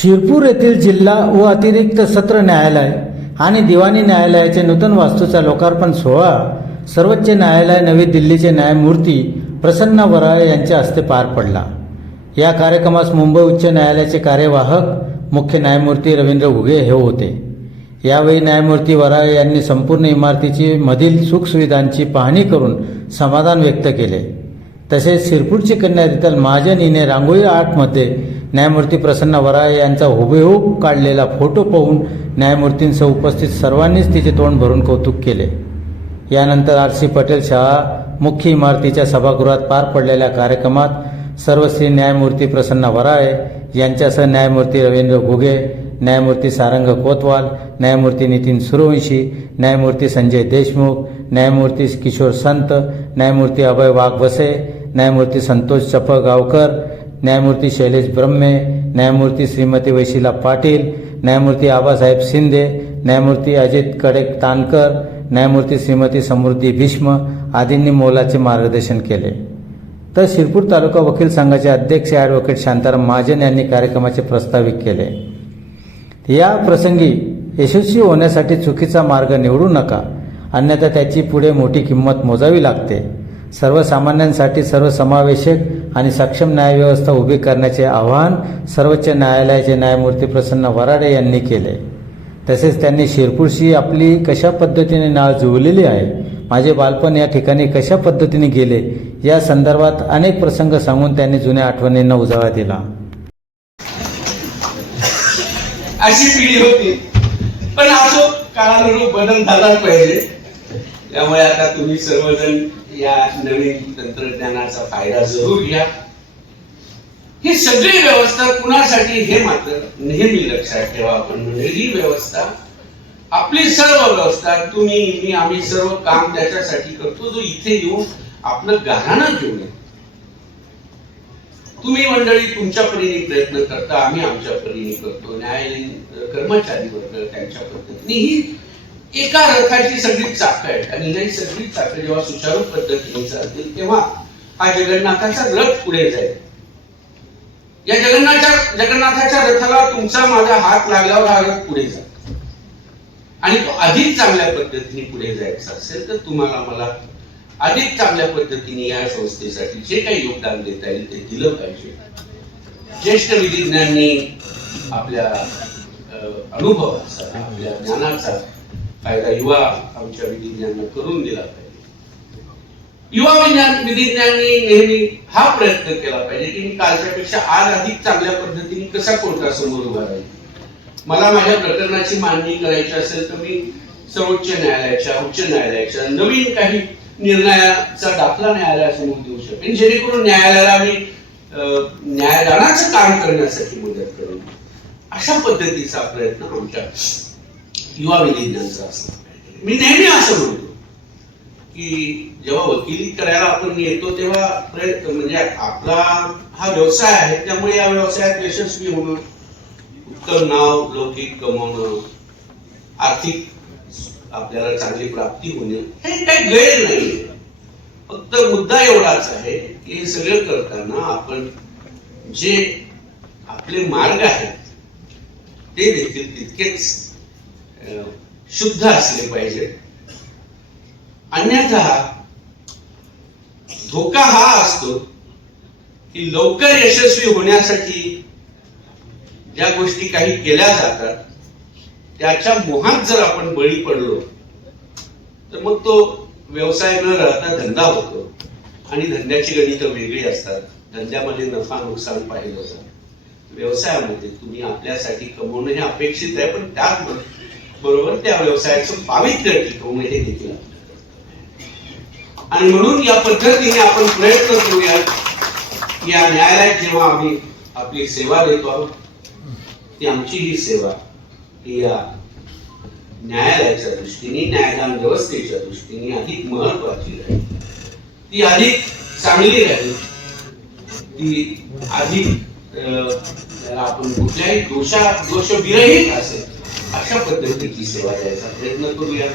शिरपूर येथील जिल्हा व अतिरिक्त सत्र न्यायालय आणि दिवाणी न्यायालयाचे नूतन वास्तूचा लोकार्पण सोहळा सर्वोच्च न्यायालय नवी दिल्लीचे न्यायमूर्ती प्रसन्न वराळे यांच्या हस्ते पार पडला। या कार्यक्रमास मुंबई उच्च न्यायालयाचे कार्यवाहक मुख्य न्यायमूर्ती रवींद्र घुगे हे होते। यावेळी न्यायमूर्ती वराळे यांनी संपूर्ण इमारतीची मधील सुखसुविधांची पाहणी करून समाधान व्यक्त केले। तसेच शिरपूरची कन्या रीतल महाजन हिने रांगोळी आर्टमध्ये न्यायमूर्ती प्रसन्न वराळे यांचा हुबेहूब काढलेला फोटो पाहून न्यायमूर्तींसह उपस्थित सर्वांनीच तिचे तोंड भरून कौतुक केले। यानंतर आर.सी. पटेल शाळा मुख्य इमारतीच्या सभागृहात पार पडलेल्या कार्यक्रमात सर्वश्री न्यायमूर्ती प्रसन्न वराळे यांच्यासह न्यायमूर्ती रवींद्र घुगे, न्यायमूर्ती सारंग कोतवाल, न्यायमूर्ती नितीन सूर्यवंशी, न्यायमूर्ती संजय देशमुख, न्यायमूर्ती किशोर संत, न्यायमूर्ती अभय वाघबसे, न्यायमूर्ती संतोष चपळगावकर, न्यायमूर्ती शैलेश ब्रह्मे, न्यायमूर्ती श्रीमती वैशिला पाटील, न्यायमूर्ती आबासाहेब शिंदे, न्यायमूर्ती अजित कडक तानकर, न्यायमूर्ती श्रीमती समृद्धी भीष्म आदींनी मोलाचे मार्गदर्शन केले। तर शिरपूर तालुका वकील संघाचे अध्यक्ष ॲडव्होकेट शांताराम महाजन यांनी कार्यक्रमाचे प्रास्ताविक केले। या प्रसंगी यशस्वी होण्यासाठी चुकीचा मार्ग निवडू नका, अन्यथा त्याची पुढे मोठी किंमत मोजावी लागते। सर्वसामान्यांसाठी सर्वसमावेशक आणि सक्षम न्यायव्यवस्था उभी करण्याचे आवाहन सर्वोच्च न्यायालयाचे न्यायमूर्ती प्रसन्न वराळे यांनी केले। तसेच त्यांनी शिरपूरशी आपली कशा पद्धतीने नाळ जुळलेली आहे, माझे बालपण या ठिकाणी कशा पद्धतीने गेले या संदर्भात अनेक प्रसंग सांगून त्यांनी जुन्या आठवणींना उजाळा दिला। अशी पिढी होती, पण असो काळानुरूप बदल झाला पाहिजे। त्यामुळे आता तुम्ही सर्वजण या नवीन तंत्रज्ञानाचा फायदा जरूर घ्या। ही सगळी व्यवस्था कुणासाठी हे मात्र नेहमी लक्षात ठेवा। आपण म्हणजे ही व्यवस्था आपली सर्व व्यवस्था तुम्ही मी आम्ही सर्व काम त्याच्यासाठी करतो, जो इथे येऊन आपलं गाऱ्हाणं घेऊन येतो। तुम्ही मंडळी तुमच्या परीने प्रयत्न करता, आम्ही आमच्या परीने करतो, न्यायालयीन कर्मचारी वर्ग त्यांच्या पद्धतीने। ही एका रथाची सगळी चाकं आहेत आणि ही सगळी चाकं जेव्हा सुचारू पद्धतीने चालतील तेव्हा हा जगन्नाथाचा रथ पुढे जाईल। या जगन्नाथाच्या रथाला तुमचा माझा हात लागल्यावर हा रथ पुढे जाईल आणि तो अधिक चांगल्या पद्धतीने पुढे जायचा असेल तर तुम्हाला मला अधिक चांगल्या पद्धतीने या संस्थेसाठी जे काही योगदान देता येईल ते दिलं पाहिजे। ज्येष्ठ विधिज्ञांनी आपल्या अनुभवाचा आपल्या ज्ञानाचा फायदा युवा आमच्या विधिज्ञांना करून दिला पाहिजे। युवा विधिज्ञांनी नेहमी हा प्रयत्न केला पाहिजे की मी कालच्यापेक्षा आज अधिक चांगल्या पद्धतीने कसा कोर्टा समोर उभा राहील। मला माझ्या प्रकरणाची मांडणी करायची असेल तर मी सर्वोच्च न्यायालयाच्या उच्च न्यायालयाच्या नवीन काही निर्णयाचा दाखला न्यायालयासमोर देऊ शकेन, जेणेकरून न्यायालयाला मी न्यायदानाचं काम करण्यासाठी मदत करेन। अशा पद्धतीचा प्रयत्न आमच्या युवा विधिज्ञांचा असला पाहिजे। मी नेहमी असं म्हणतो की जेव्हा वकिली करायला आपण येतो तेव्हा प्रयत्न म्हणजे आपला हा व्यवसाय आहे, त्यामुळे या व्यवसायात यशस्वी होणं, उत्तम नाव लौकिक कमवणं, आर्थिक आपल्याला चांगली प्राप्ती होणे हे काही गैर नाही। फक्त मुद्दा एवढाच आहे की हे सगळं करताना आपण जे आपले मार्ग आहेत ते देखील तितकेच शुद्ध असले पाहिजे। अन्यथा धोका हा असतो की लवकर यशस्वी होण्यासाठी ज्या गोष्टी काही केल्या जातात त्याच्या मोहात जर आपण बळी पडलो तर मग तो व्यवसाय न राहता धंदा होतो आणि धंद्याची गणितं वेगळी असतात। धंद्यामध्ये नफा नुकसान पाहिलं जातं। व्यवसायामध्ये तुम्ही आपल्यासाठी कमवणं हे अपेक्षित आहे, पण त्याचबरोबर त्या व्यवसायाचं पावित्र्य टिकवणं हे देखील आणि म्हणून या पद्धतीने आपण प्रयत्न करूया। या न्यायालयात जेव्हा आम्ही आपली सेवा देतो आहोत ती आमची ही सेवा ही या न्यायालयाच्या दृष्टीने न्यायदान व्यवस्थेच्या दृष्टीने अधिक महत्वाची राहील, ती अधिक चांगली राहील, ती अधिक आपण कुठल्याही दोषविरहित असेल अशा पद्धतीची सेवा द्यायचा प्रयत्न करूया।